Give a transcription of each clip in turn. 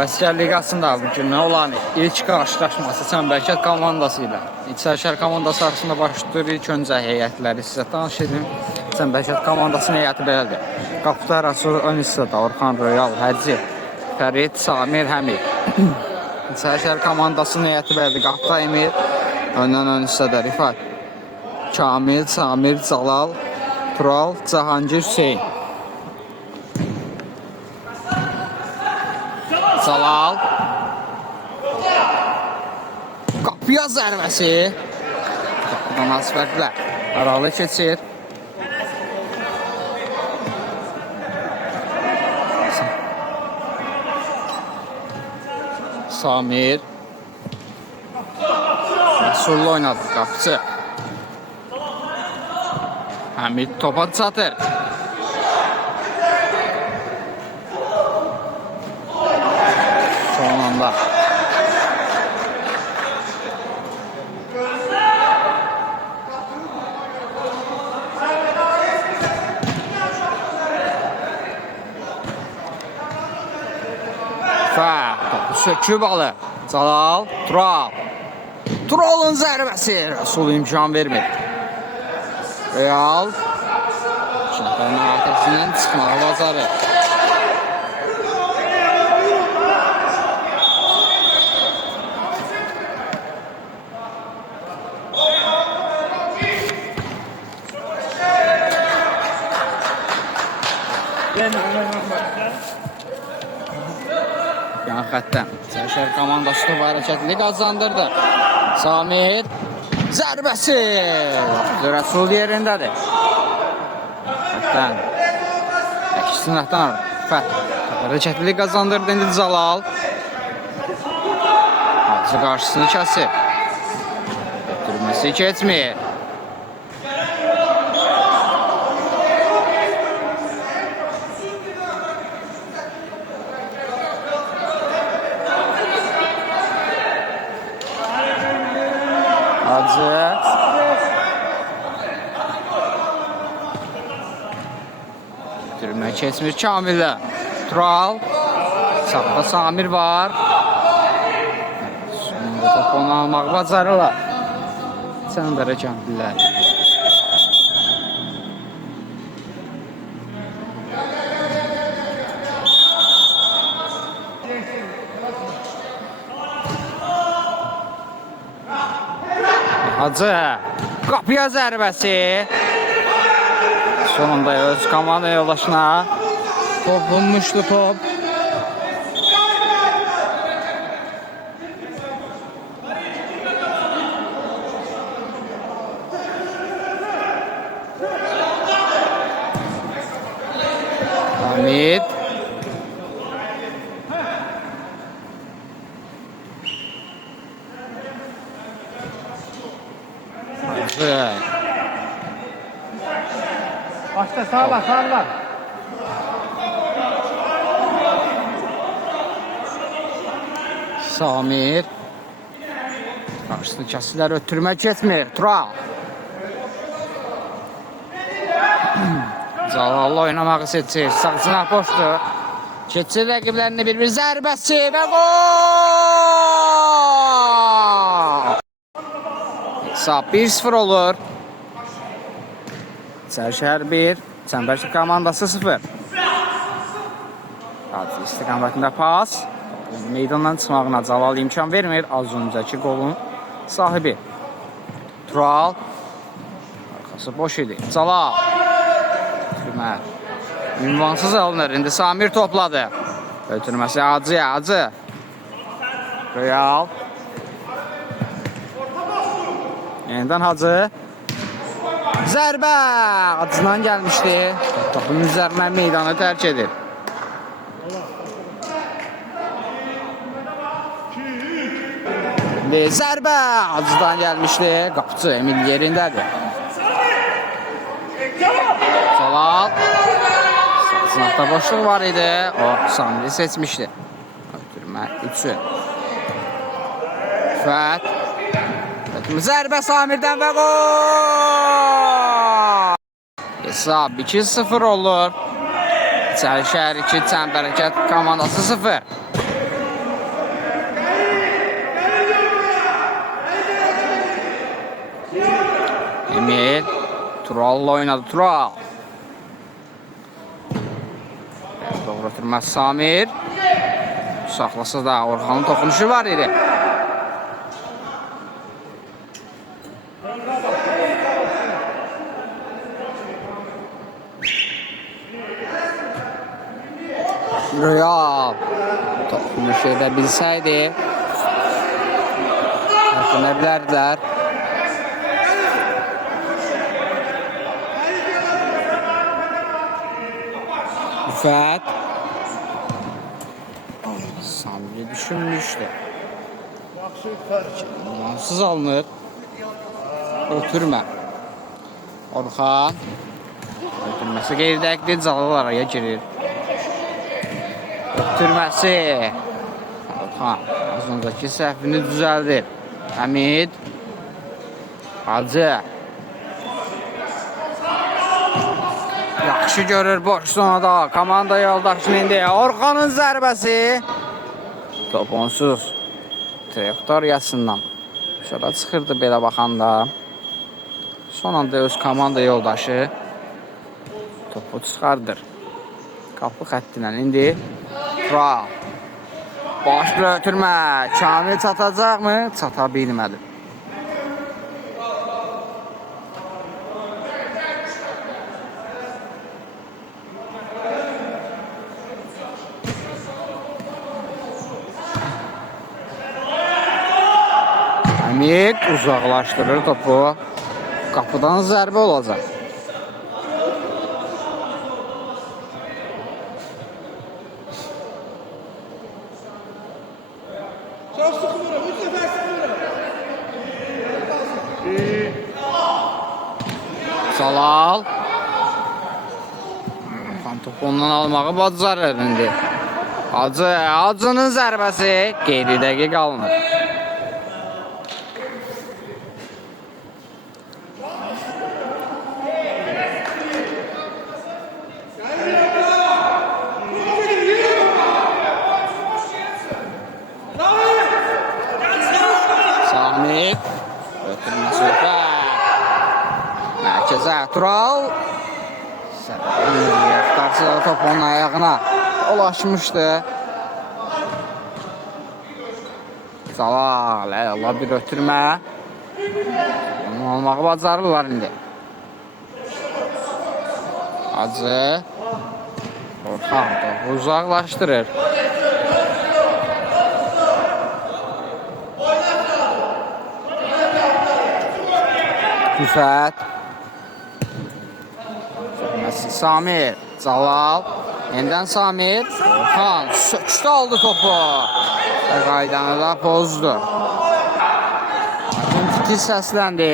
Vəsgər Liqasında bugün olan ilk qarşılaşması Çəmbərkət komandası ilə İçərişəhər komandası arasında başlayır. İlk öncə heyətləri sizə tanış edim. Çəmbərkət komandasının heyəti belədir. Qapıda Rasul ön hissədə Orxan Royal, Həcci, Fərid, Samir, Həmid. İçərişəhər komandasının heyəti belədir. Qapıda Emir, öndən ön hissədə Rifat, Kamil, Samir, Calal, Tural, Cahangir, Hüseyin. Calal qapıya zərbəsi. Qapıdan az fərqlər. Aralı keçir. Samir Rəsullu oynadı qapıcı. Həmid topa çatır. Son anda söküb alır. Calal, Tural. Tural'ın zərbəsi. Rasul imkan vermir. Real şəhərin arxasından çıxmağı bacarır. Yan xətdən İçərişəhər komandası topu hərəkətli qazandırdı. Samir zərbəsi. Rəsul yerindədir. Xətdən əkisinətdən hərəkətli qazandırdı. İndi Calal Hacı qarşısını kəsir. Götürməsi keçmir. Hacı Götürmə keçmir Kamil'ə. Tural sağda Samir var. Sonunda top onu almaq bacarırlar. Çəmbərə kəndlilər. Hacı qapıya zərbəsi. Sonunda öz komanda yoldaşına toplunmuşdu top. Hamid Başta sağla sağla. Samir qarşısını kəsirlər, ötürmə keçmir. Tural Calal'la oynamağı seçir. Sağ cinah boşdur. Keçir rəqiblərini bir zərbəsi və gol! Hesab 1-0 olur. İçərişəhər 1, Çəmbərkət komandası 0. Hacı istiqamətində pas. Meydandan çıxmağına Calal imkan vermir. Az öncəki qolun sahibi. Tural. Arxası boş idi. Calal. Ötürmə. Ünvansız alınır. İndi Samir topladı. Ötürməsi Hacıya. Hacı. Real. Yenidən Hacı. Zərbə acından gəlmişdi. Topun üzərindən meydanı tərk edir. Zərbə acıdan gəlmişdi. Qapıcı Emil yerindədir. Calal. Sınavda boşluq var idi. O Samiri seçmişdi. Ötürmə 3-ü. Fət. Zərbə Samirdən və gol! Hesab 2-0 olur. İçərişəhər 2, Çəmbərkət komandası 0. Tural'la oynadı. Tural. Doğru ötürməz Samir. Saxlasa da Orxanın toxunuşu var idi. Real toxunuş edə bilsəydi yaxına bilərdilər. Rüfət Samiri düşünmüşdü. Mansız alınır. Ötürmə. Orxan ötürməsi qeyri-dəqiqdir, Cəlal araya girir. Ötürməsi Orxan az öncəki səhvini düzəldir. Həmid Hacı yaxşı görür boş zonada. Komanda yoldaşını indi. Orxanın zərbəsi top onsuz trayektoriyasından şurada çıxırdı belə baxanda. Son anda öz komanda yoldaşı topu çıxardır. Qapı xəttindən indi Tural. Başlı ötürmə. Kamil çatacaq mı? Çata bilmədi. Hamid uzaqlaşdırır topu. Qapıdan zərbə olacaq. Salal. Topu ondan almağı bacarır indi. Hacının zərbəsi qeyri-dəqiq qalınır. Samir ötürməsi mərkəzə Tural qarşıda top onun ayağına ulaşmışdı. Zalal Allah bir ötürmə. Onu almağı bacarırlar indi. Hacı Orxan topu uzaqlaşdırır. Rüfət Samir Cəlal yenidən Samir Orxan söküşdə aldı topu. Qaydanı da pozdu. Fikir səsləndi.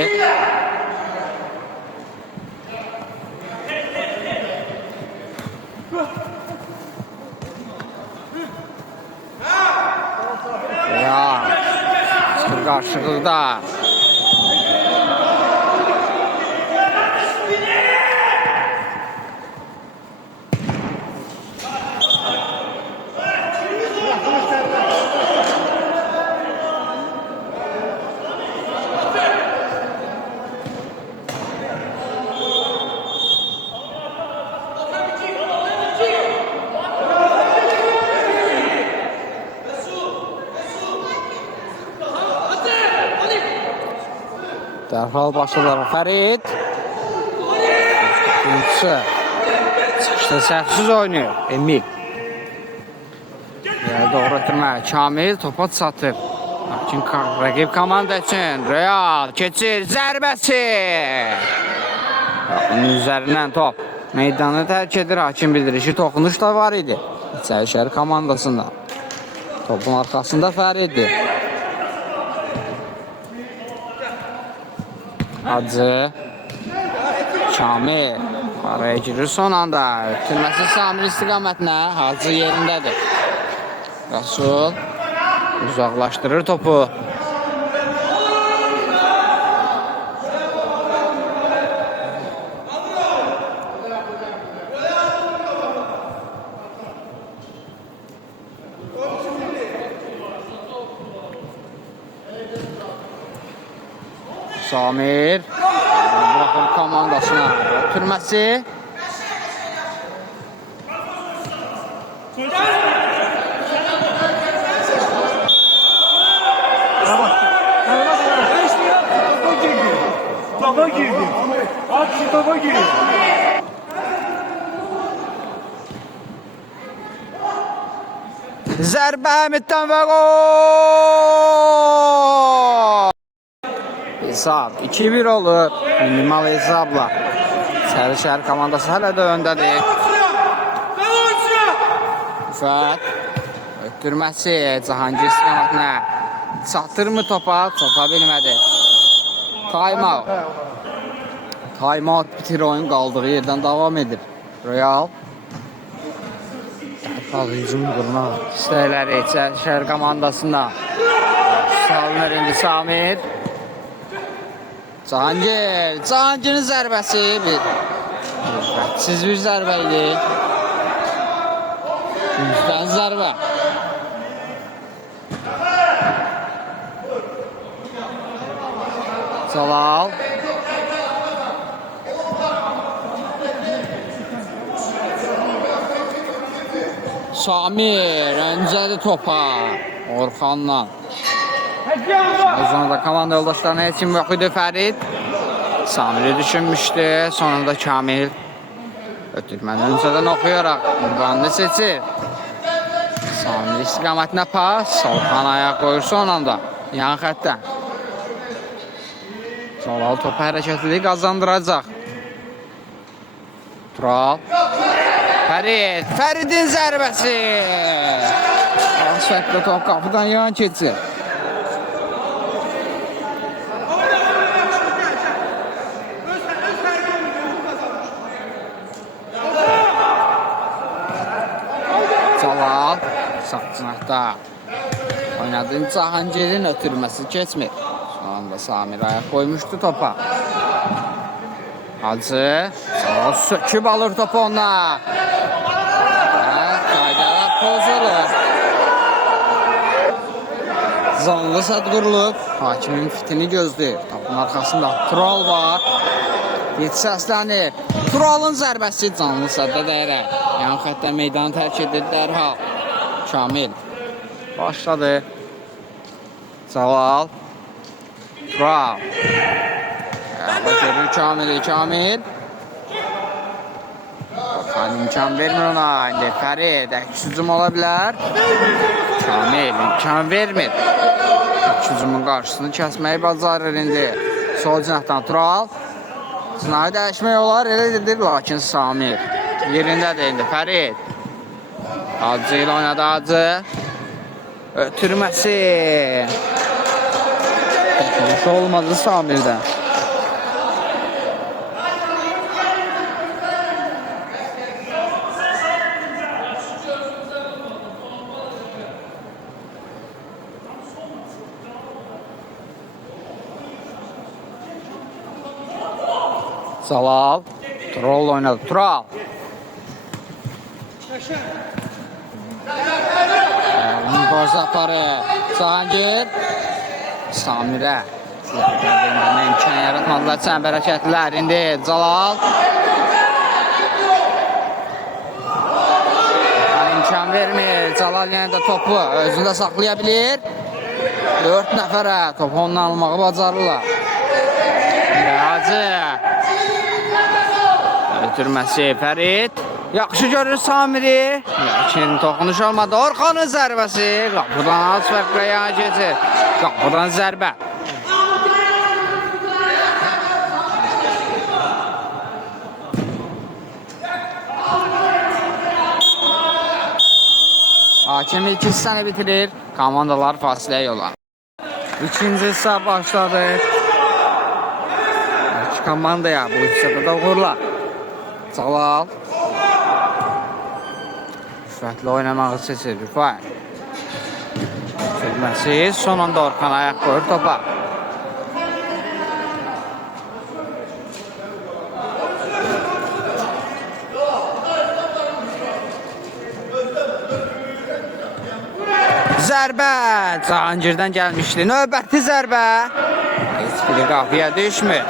Ya çıxır qarşılıqda. Dərhal başladılar. Fərid çıxışda səhvsiz oynuyor. Emil doğru ötürmə. Kamil topa çatır. Lakin rəqib komanda üçün Real keçir zərbəsi. Onun üzərindən top meydanı tərk edir. Hakim bildirişi toxunuş da var idi. İçərişəhər komandasında. Topun arxasında Fəriddir. Hacı Kamil araya girir son anda. Ötürməsi Samir istiqamətinə. Hacı yerindədir. Rasul uzaqlaşdırır topu. Samir Buraxın komandasına ötürməsi. Topa girdi. At şu topa girdi. Zərbə Həmiddən və gol! Hesab 2-1 olur. Minimal hesabla. Sərişəhər komandası hələ də öndədir. Rüfət ötürməsi Cahangir istiqamətinə. Çatırmı topa? Çata bilmədi. Time-out. Time-out bitir, oyun qaldığı yerdən davam edir. Real hücum qurmaq istəkləri Sərişəhər komandasında. Salınır indi Samir. Cahangirin zərbəsi siz bir zərbə idi. Yüzdən zərbə. Salal. Samir öncəli topa Orxanla. O zaman da komanda yoldaşlarına heç kim yox idi. Fərid Samir'i düşünmüşdü. Sonunda Kamil ötürməni öncədən oxuyaraq ünvanını seçir. Samir istiqamətinə pas. Orxan ayaq qoyur son anda yan xəttə. Salal topu hərəkətli qazandıracaq. Tural. Fəridin zərbəsi. Asfətlə top qapıdan yan keçir. Salal sağ cinahda. Oynadığın Cahangirin ötürməsi keçmir. Şu anda Samir ayaq koymuşdu topa. Hacı Salal söküb alır topu ona. Qaydalar pozulur. Zanlı sad qurulub. Hakimin fitini gözləyir. Topun arxasında Tural var. Yetişəslənir. Turalın zərbəsi canlı sadda dəyərək. Yan xəttə meydanı tərk edir dərhal. Kamil başladı. Salal. Tural. Görür Kamil. Orxan imkan vermir ona. İndi Fərid əks hücum ola bilər. Kamil imkan vermir. Əks hücumun qarşısını kəsməyi bacarır indi. Sol cinahdan Tural. Cinahı dəyişmək olar, elə dedir, lakin Samir yerindədir indi. Fərid Hacı ilə oynadı. Hacı ötürməsi olmadı Samir'dən. Salal. Tural oynadı. Tural. Barzaparı. Cahangir. Samirə. İmkan yaratmadılar. Çəmbər hərəkətlər. İndi Calal. İmkan vermir. Calal yenə də topu özündə saxlaya bilir. 4 nəfərə topu ondan almağı bacarırlar. Hacı. Ötürməsi Fərid. Yaxşı görür Samiri. Lakin toxunuş olmadı. Orxanın zərbəsi. Qapıdan az fərqlə yana keçir. Qapıdan zərbə. Hakim ilk hissəni bitirir. Komandalar fasilə yola. İkinci hissə başladı. İki komandaya bu hissədə də uğurlar. Salal. Rüfətlə oynamağı seçir Rüfət. Sürməsi son anda Orxan ayaq qoyur topa. Zərbə Cahangirdən gəlmişdi. Növbəti zərbə. Heç biri qapıya düşmür.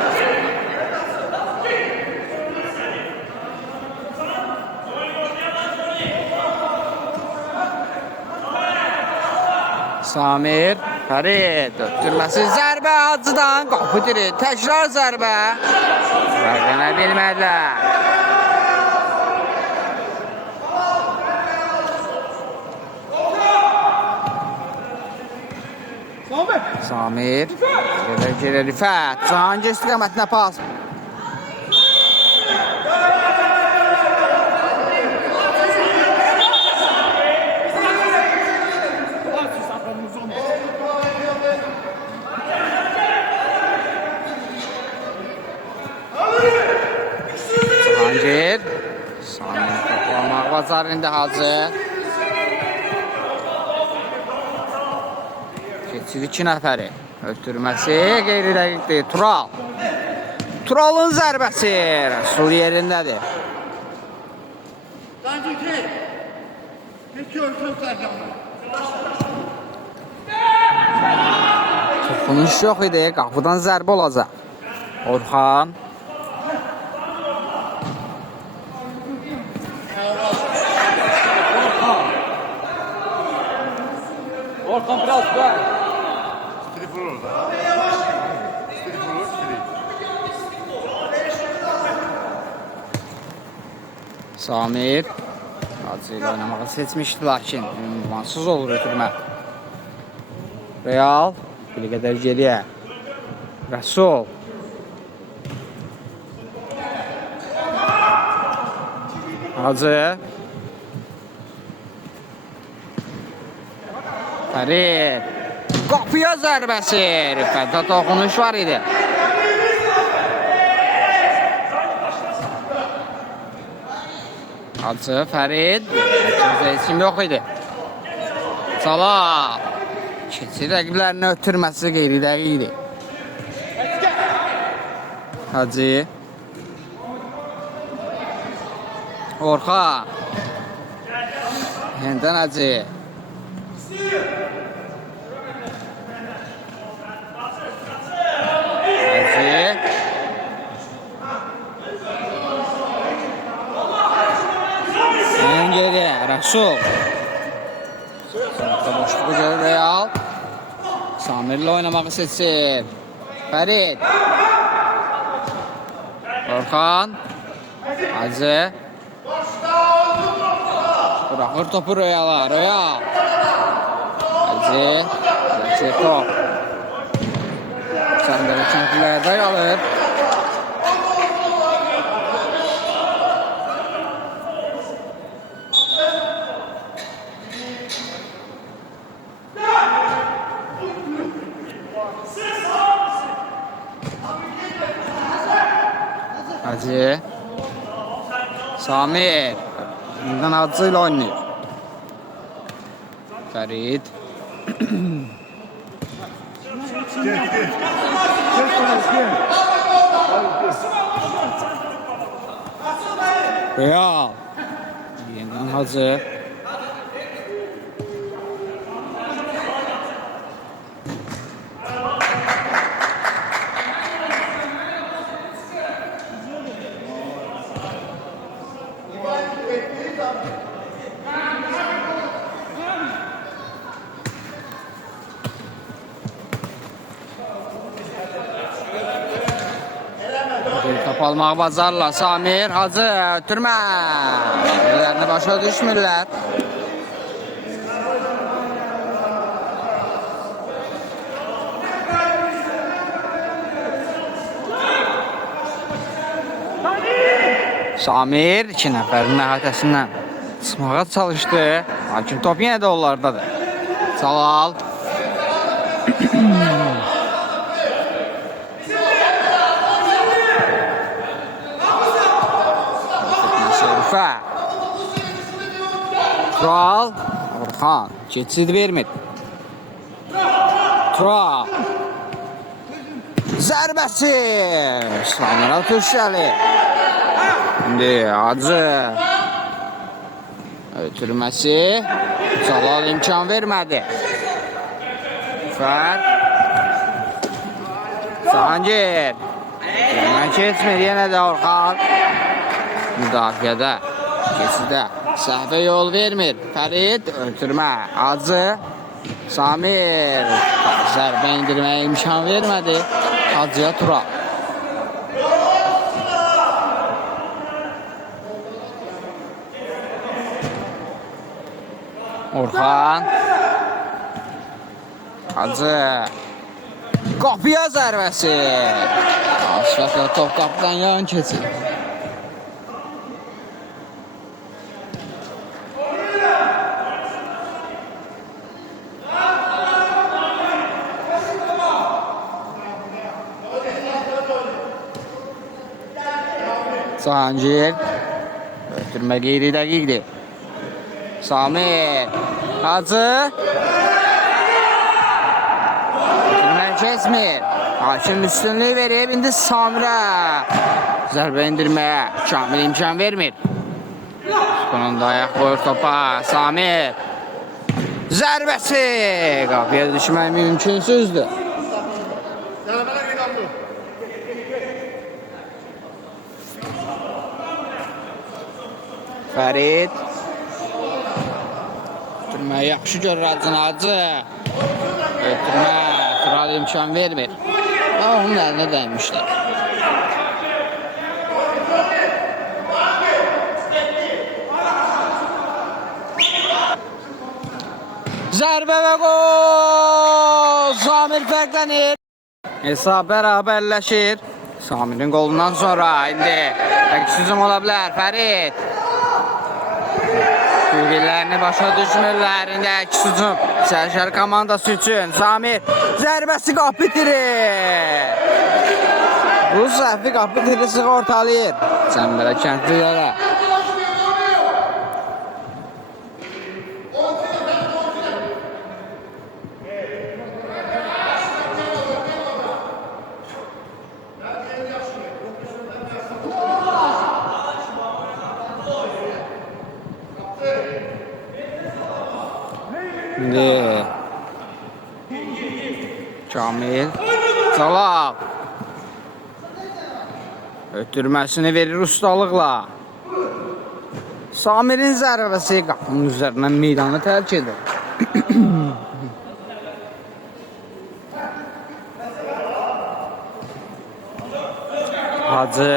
Samir, Fərid, ötürməsi zərbə Hacıdan, qapı diri, təkrar zərbə. Fərqənə bilmədilər. Samir, gelir Rifət, Cahangir istiqamətinə pas. Cahangir, Samir toplamaq bacar indi Hacı. Keçir 2 nəfəri. Ötürməsi qeyri-dəqiqdir. Tural. Turalın zərbəsi. Rəsul yerindədir. Toxunuş yox idi. Qapıdan zərbə olacaq. Orxan. Orhan biraz ver. Strip vurur da. Strip vurur, strip. Samir. Hacı ilə oynamağı seçmişdi, lakin ünvansız olur ötürmə. Real. Bir qədər geriyə. Rəsul. Hacı. Fərid. Qapıya zərbəsi. Rifətdə toxunuş var idi. Hacı, Fərid. Heç yox idi. Salah. Keçir rəqiblərini ötürməsi qeyri-dəqiq idi. Hacı. Orxan. Həndən Hacı. Geriye Rəsul. Sınıfda boşluğu görür Real. Samir'le oynamak seçir. Fərid. Orxan. Hacı. Bırakır topu Real'a. Real. Hacı. Hacı top. Sandırı çentilərdə qalır. Hacı. Samir. Bundan Hacı ilə oynayır. Fərid. Real. Yeniden Hacı. Top almağı bacarlar. Samir, Hacı, ötürmə. Yerlərini başa düşmürlər. Samir 2 nəfərin əhatəsindən çıxmağa çalışdı. Lakin top yenə də onlardadır. Salal. Tural. Orxan. Geçid vermir. Tural. Zərbəsi. İslamlara Tuşəli. Şimdi Hacı. Ötürməsi. Salal imkan vermədi. Fər. Cahangir. Hemen keçmir yenə də Orxan. Müdafiədə. Keçidə. Səhvə yol vermir. Fərid ötürmə. Hacı. Samir zərbə indirməyə imkan vermədi. Hacıya Tural. Orxan. Hacı. Qapıya zərbəsi. Asfaltda top qapıdan yan keçir. Sancir. Ötürmə qeyri dəqiqdir. Samir. Hacı. Ötürmə kesmir. Hakim üstünlüğü verib. İndi Samirə. Zərbə indirməyə. Kamil imkan vermir. Bunun da ayaq qoyur topa. Samir. Zərbəsi. Qapıya düşmək mümkünsüzdür. Fərid. Ötürmə yaxşı görür Hacı. Ötürmə Tural imkan vermir. Onun əlinə dəymişdir. Zərbə və gol! Samir fərqlənir. Hesab bərabərləşir. Samir'in qolundan sonra indi əksizm ola bilər. Fərid. Bilgilərini başa düşmürlər. İndi əksizm Sərşər komandası üçün. Samir zərbəsi qapı bitirir. Bu səhvi qapı bitiri sığortalayır. Çəmbərə kəndlilərə. İndi Kamil Salaq ötürməsini verir ustalıqla. Samir'in zərbəsi qapının üzərindən meydanı tərk edir. Hacı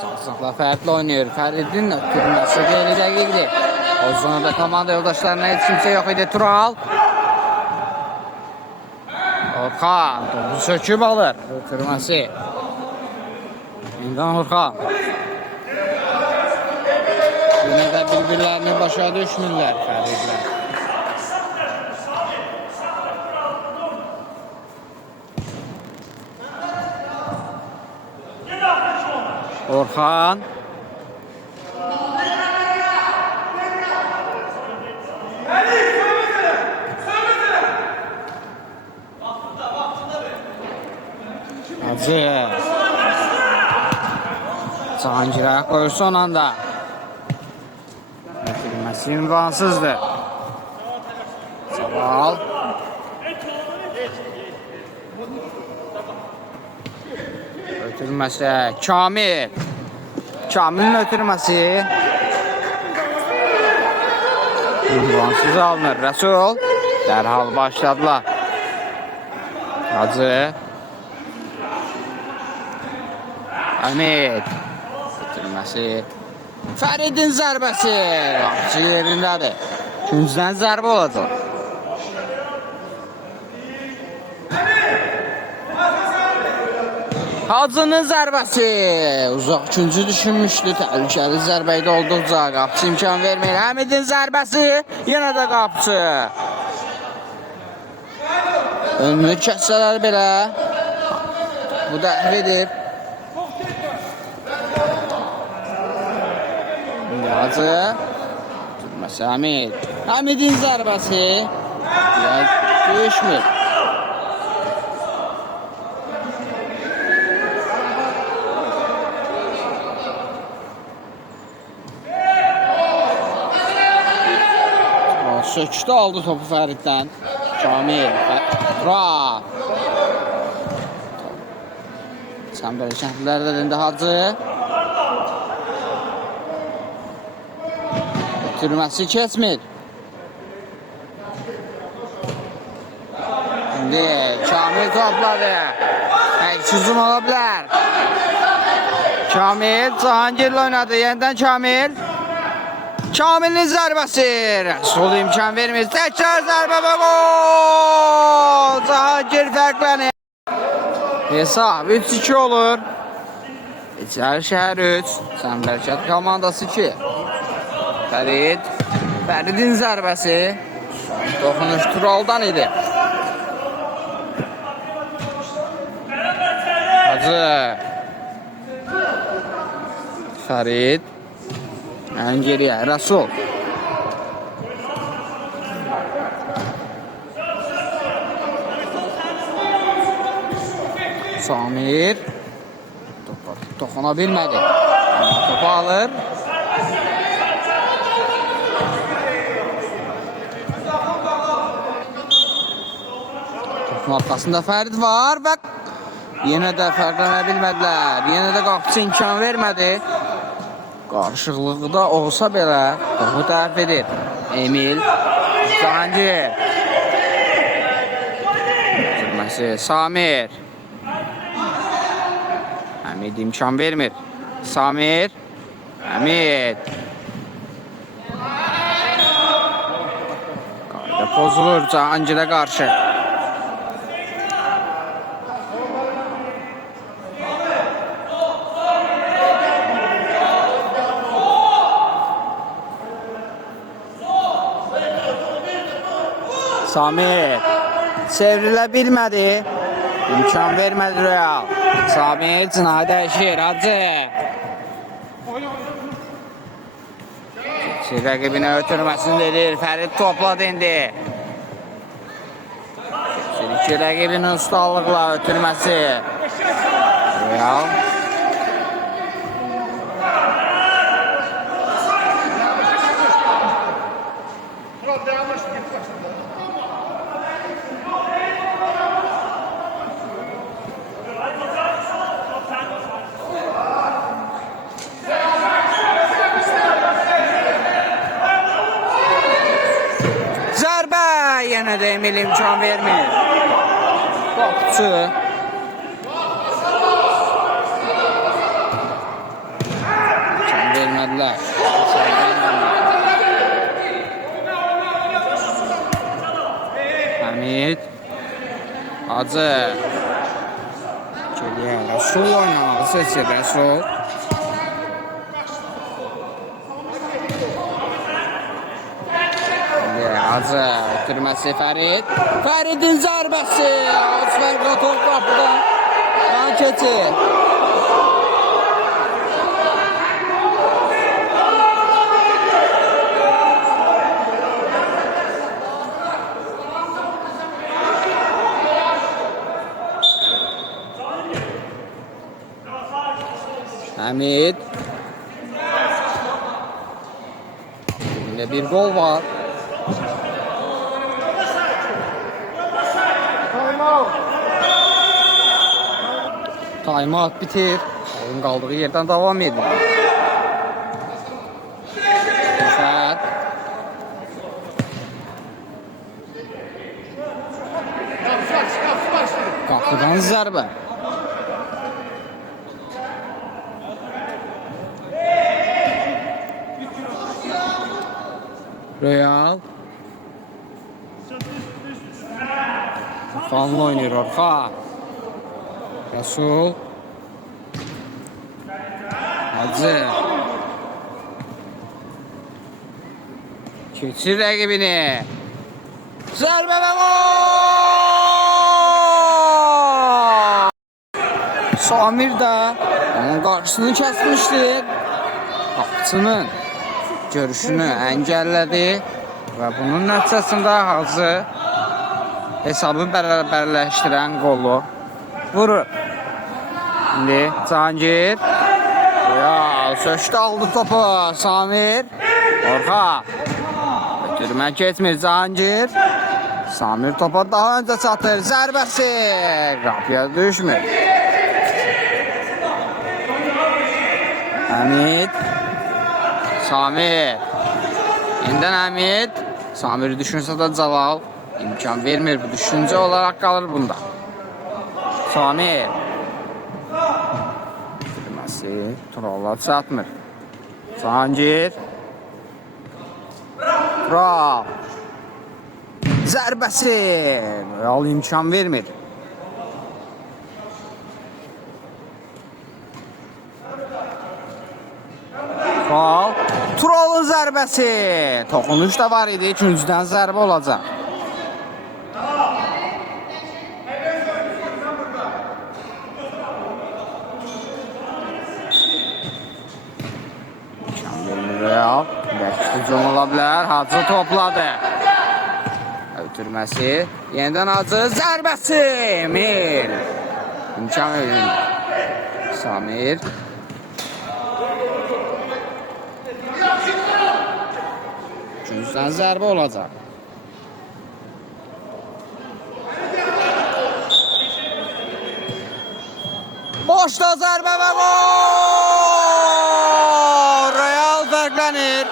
Sarsaqla fərqli oynayır. Fəridin ötürməsi qeyri dəqiqdir. O zonada komanda yoldaşlarına heç kimsə yox idi. Tural. Orxan topu söküb alır. Ötürməsi. İndan Orxan. Yine də bir-birlərini başa düşmürlər Fəridlər. Orxan. Hacı. Cahancirə qoyur son anda. Ötürməsi ünvansızdır. Sabal. Ötürməsi Kamil. Kamil'in ötürməsi. Ünvansız alınır. Rəsul. Dərhal başladılar. Hacı. Ahmet. Ötürməsi. Fəridin zərbəsi. Qapıcı yerindədir. Küncdən zərbə olacaq. Hacı'nın zərbəsi. Uzaq küncü düşünmüşdü. Təhlükəli zərbəydə olduqca qapıcı imkan vermir. Həmidin zərbəsi. Yenə də qapıcı. Önünü kəssələr belə. Bu da edib. Hacı. Tutması Hamid. Hamid'in zərbəsi. Düşmür. Söküşdə aldı topu Fəriddən. Kamil. Tural. Çəmbərə kəndlilərdə indi Hacı. Ötürməsi keçmir. Şimdi Kamil topladı. Belki uzun olabilir. Kamil Cahangir'le oynadı. Yeniden Kamil. Kamil'in zərbəsi. Sol imkan vermir. Tekrar zərbə və gol. Cahangir fərqlənir. Hesab 3-2 olur. İçərişəhər 3. Səmbərkət komandası 2. Fəridin zərbəsi. Dokunuş Turaldan idi. Hacı. Fərid. Ən geriyə Rəsul. Samir. Toxuna bilmədi. Topu alır. Topun arxasında Fərid var və yenə də fərqlənə bilmədilər. Yenə də qapıcı imkan vermədi. Qarışıqlıqda olsa belə topu dəf edir. Emil Cahangir. Sürməsi Samir. Həmid imkan vermir. Samir. Həmid. Qayda pozulur Cahangirə qarşı. Samir çevrilə bilmədi. İmkan vermədi Real. Samir cinayı dəyişir. Hacı. Rəqibinə ötürməsini verir. Fərid topladı indi. İki rəqibinin ustalıqla ötürməsi. Real. Yenə də Emil imkan vermir. Qapıcı. İmkan vermədilər. Həmid. Hacı. Geriyə Rəsul oynamağı seçir Rəsul. Hacı ötürməsi Fərid. Fəridin zərbəsi. Osverqa top qapıdan. Yan keçir. Həmid. Yine bir gol var. Timeout bitir. Oyun qaldığı yerdən davam edir. Rüfət. Qapıdan zərbə. Real. Orxanla oynayır Orxan. Rəsul. Hacı. Keçir rəqibini. Zərbə və gol! Samir də onun qarşısını kəsmişdir. Qapıcının görüşünü əngəllədi və bunun nəticəsində Hacı hesabı bərabərləşdirən qolu vurur. İndi Cahangir. Ya söşdü aldı topu. Samir. Orxa. Ötürmə keçmir Cahangir. Samir topa daha öncə çatır. Zərbəsi. Qapıya düşmür. Həmid. Samir. İndən Həmid. Samir düşünsə də Cəlal. İmkan vermir. Bu düşüncə olaraq qalır bunda. Samir. Bitirməsi. Turallar çatmır. Cahangir. Tural. Zərbəsi. Real imkan vermir. Tural. Turalın zərbəsi. Toxunuş da var idi. İkinciden zərbə olacaq. Real. Hücum ola bilər. Hacı topladı. Ötürməsi. Yenidən Hacı. Zərbəsi. Emil. İmkan verir. Samir. Üçüncüdən zərbə olacaq. Boşda zərbə və gol! Real fərqlənir.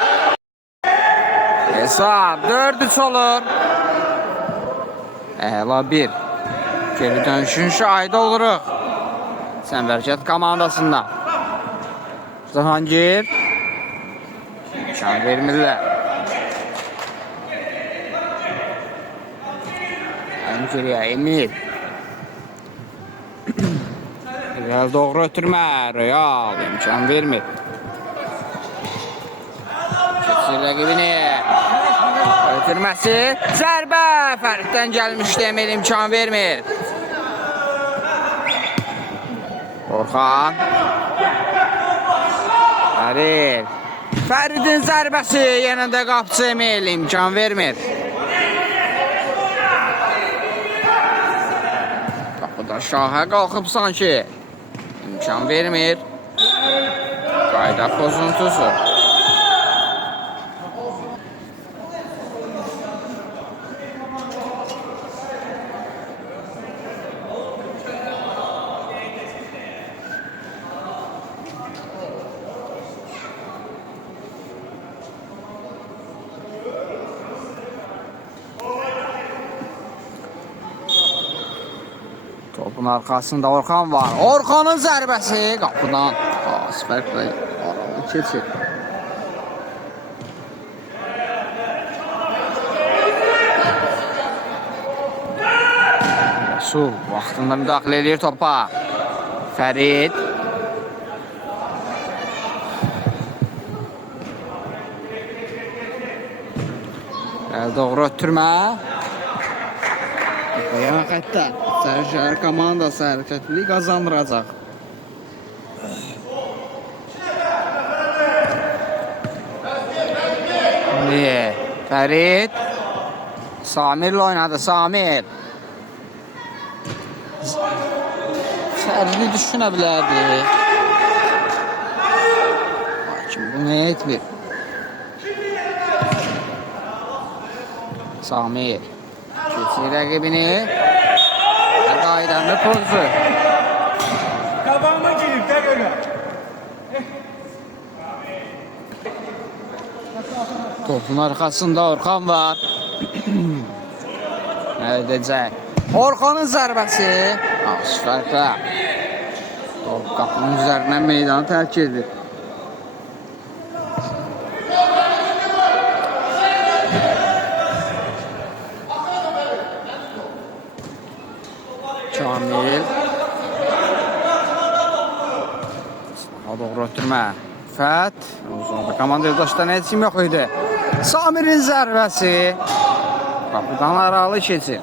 Hesab 4-3 olur. Əla 1. Geri dönüşün şahidi oluruq. Səmbərkət komandasında. Cahangir. İmkan vermirlər. Ənciriyə Emil. Real doğru ötürmə. Real imkan vermir. Keçir rəqibini. Ötürməsi. Zərbə. Fərqdən gəlmişdi Emil imkan vermir. Orxan. Fərid. Fəridin zərbəsi. Yenə də qapçı Emil imkan vermir. Qapıda şahə qalxıb sanki. İmkan vermir. Qayda pozuntusu. Topun arkasında Orxan var. Orxanın zərbəsi qapıdan. Asfərqlə aranı keçir. Resul vaxtında müdaxilə edir topa. Fərid. Doğru ötürmə. Yan xəttə Sərşəhər komandası hərəkətli qazandıracaq. Fərid. Samirlə oynadı. Samir. Fəridi düşünə bilərdi. Lakin bunu etmir. Samir. Keçir rəqibini. Qaydanlı pozu. Kafama girip de göre. Topun arkasında Orxan var. Nə edəcək? Orxanın zərbəsi. Asfərqlə. Top qapının üzərindən meydanı tərk edir. Kamil. Sağa doğru ötürmə. Fət. Uzunda komanda yoldaşlarına heç kim yox idi. Samirin zərbəsi. Qapıdan aralı keçir.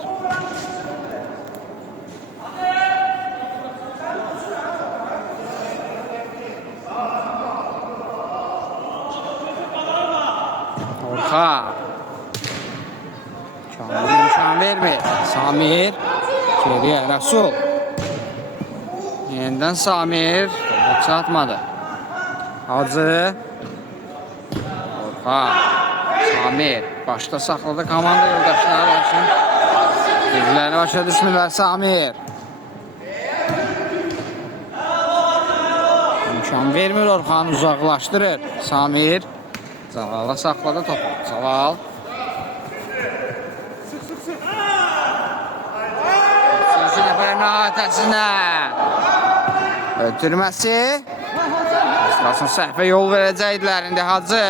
Orxan. Kamil imkan vermir. Samir. Geriyə Rəsul. Yenidən Samir. Çatmadı. Hacı. Orxan. Samir. Başda saxladı komanda yoldaşları başın. Bizləri başa düşmürlər Samir. İmkan vermir Orxan uzaqlaşdırır. Samir. Cəlala saxladı topu. Cəlal. ötəsinə. Ötürməsi. Sırasın səhvə yol verəcəkdilər indi Hacı.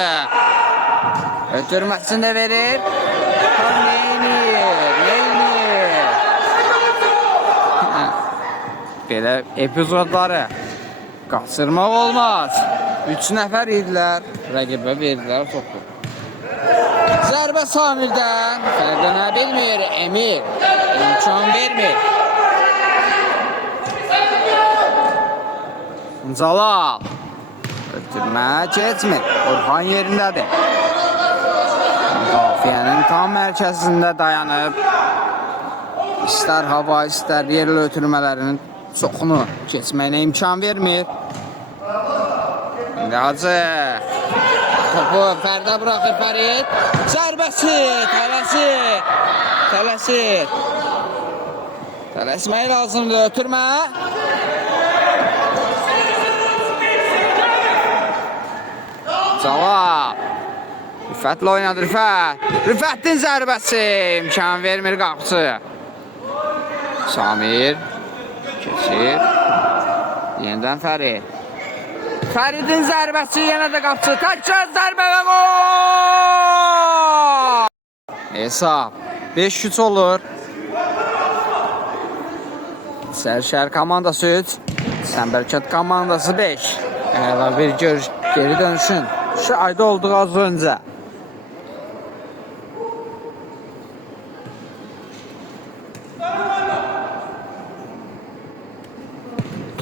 Ötürməsini də verir. Neynir? Belə epizodları qaçırmaq olmaz. 3 nəfər idilər. Rəqibə verdilər topu. Zərbə Samirdən. Fərqlənə bilmir. Emir. İmkan vermir. Zalal. Ötürmə keçmir. Orxan yerindədir. Müdafiənin tam mərkəzində dayanıb. İstər hava, istər yerli ötürmələrinin çoxunu keçməyinə imkan vermir. İndi Hacı. Topu Fərdə bırakır Fərid. Zərbəsi. Tələsir. Tələsmək lazımdır. Ötürmə. Cavab. Rüfətlə oynadı Rüfət. Rüfətin zərbəsi. İmkan vermir qapçı. Samir. Keçir. Yenidən Fərid. Fəridin zərbəsi yenə də qapçı. Təkrar zərbə və gol! Hesab 5-3 olur. Sərşəhər komandası 3. Səmbərkət komandası 5. Əla bir geri dönüşün. Şu ayda olduğu az öncə.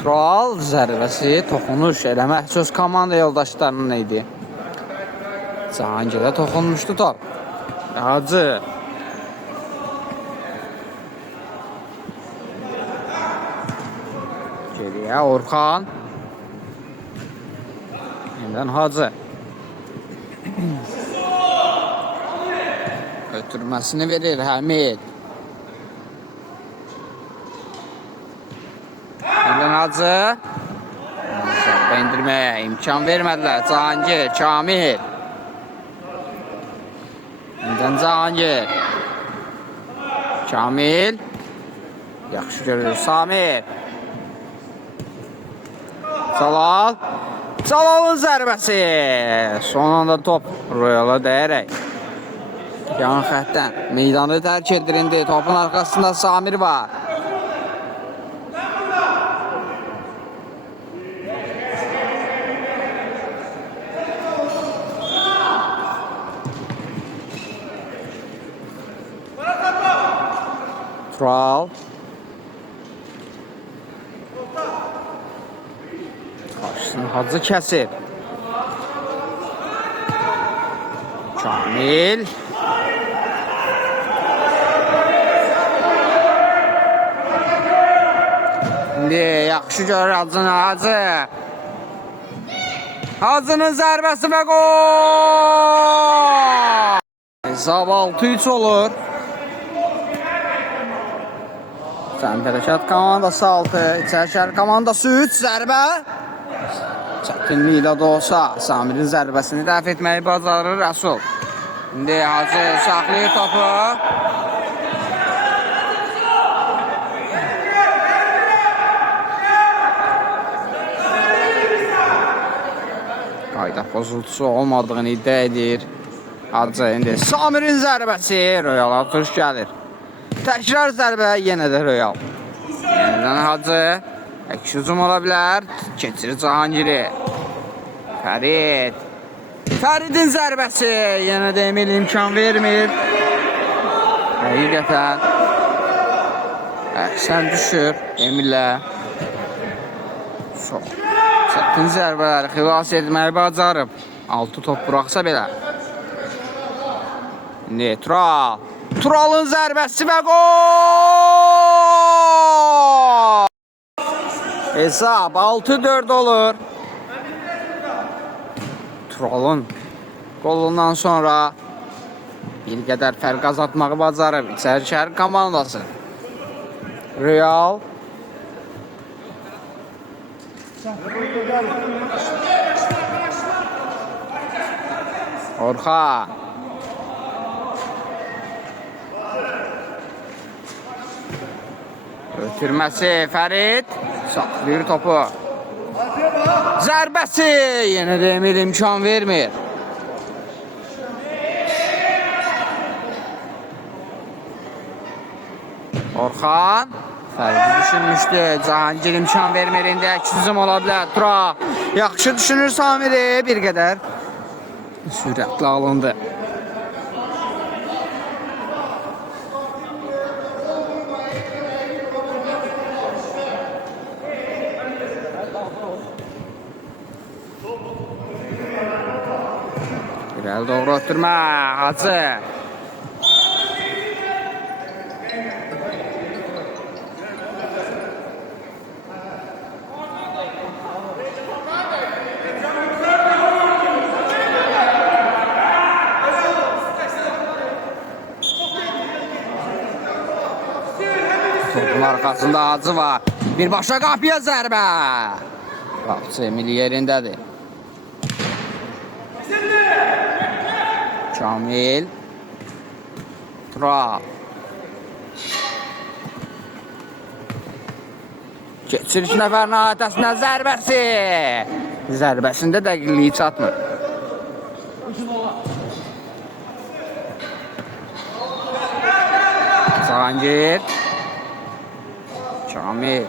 Tural zərbəsi toxunuş eləmək söz komanda yoldaşlarının idi. Cahangirə toxunmuşdu top. Hacı. Geriyə Orxan. Yeniden Hacı. Ötürməsini verir Həmid. Yeniden Hacı. Zərbə indirməyə imkan vermədilər. Cahangir, Kamil. Yeniden Cahangir. Kamil. Yaxşı görür Samir. Zalal. Zalal'ın zərbəsi. Son anda top Royala dəyərək. Yan xətdən meydanı tərk edir indi. Topun arxasında Samir var. Tural. Karşısını Hacı kəsir. Kamil. İndi yaxşı görür Hacını. Hacı. Hacının zərbəsi və gol! Hesab 6-3 olur. Səmbərkət komandası 6, İçərişəhər komandası 3 zərbə. Çətinliklə də olsa Samirin zərbəsini dəf etməyi bacarır Rəsul. İndi Hacı saxlayır topu. Qayda pozuntusu olmadığını iddia edir Hacı. İndi Samirin zərbəsi Royal atış gəlir. Təkrar zərbə yenə də Royal. Yenidən Hacı. Əks hücum ola bilər. Keçir Cahangiri. Fərid. Fəridin zərbəsi. Yenə də Emil imkan vermir. Həqiqətən. Əksən düşür Emil'lə. Çox çətin zərbələri xilas etməyi bacarıb. 6 top buraxsa belə. İndi Tural. Tural'ın zərbəsi və gol! Hesab 6-4 olur. Tural'ın golundan sonra bir qədər fərq azaltmağı bacarıb İçərişəhər komandası. Real. Orxan. Ötürməsi Fərid. Saxlayır topu. Zərbəsi. Yenə də Emil imkan vermir. Orxan. Fərid düşünmüşdü. Cahangir imkan vermir. İndi əkizim ola bilər. Tura. Yaxşı düşünür Samiri. Bir qədər sürətli alındı. İrəli doğru ötürmə. Hacı. Topun arkasında Hacı var. Birbaşa qapıya zərbə. Qapıcı Emil yerindədir. Kamil. Tura. Keçir 2 nəfərin adəsindən zərbəsi. Zərbəsində dəqiqliyi çatmır. Cahangir. Kamil.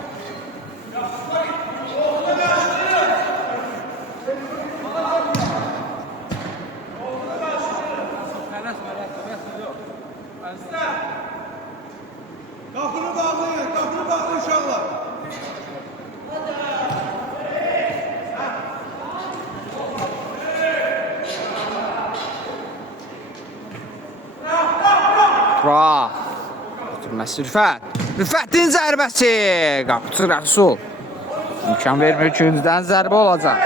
Kapını bağlayın inşallah. Tura. Ötürməsi Rüfət. Rüfətin zərbəsi. Qapıcı Rəsul. İmkan vermir ki, üzdən zərbə olacaq.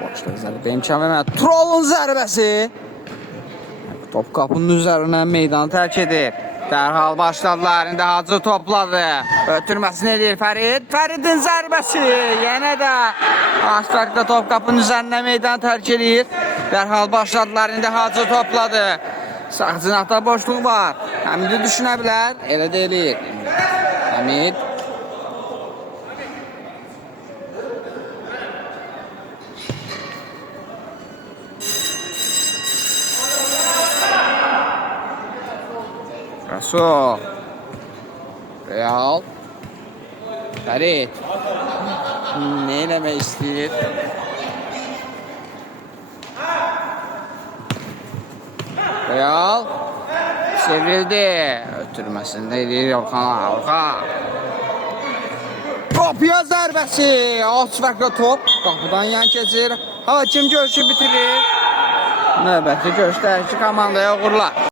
Boşda zərbə imkan vermir. Turalın zərbəsi. Top qapının üzərindən meydanı tərk edir. Dərhal başladılar. İndi Hacı topladı. Ötürməsini edir Fərid. Fəridin zərbəsi. Yenə də Aştarqda top qapının üzərindən meydanı tərk edir. Dərhal başladılar. İndi Hacı topladı. Sağ cinahda boşluq var. Həmidi düşünə bilər. Elə də eləyir. Həmid. Rəsul. Real. Fərid. Nə eləmək istəyir? Real. Çevrildi. Ötürməsində edir Orxan. Orxan. Qapıya zərbəsi. Az fərqlə top. Qapıdan yan keçir. Hakim görüşü bitirir. Növbəti görüşdə iki komandaya uğurlar.